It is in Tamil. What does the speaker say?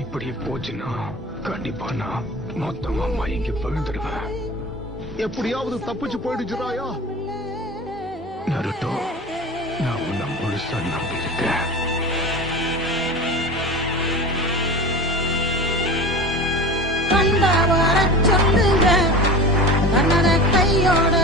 இப்படி போச்சுன்னா கண்டிப்பா நான் மொத்தமா மயங்கி விழுந்துடுவேன். எப்படியாவது தப்பிச்சு போயிடுச்சுராயா. நருட்டோ, நான் உன்னை முழுசா நம்பியிருக்கேன். கண்ட வர சொல்லுங்க, கண்ணட கையோட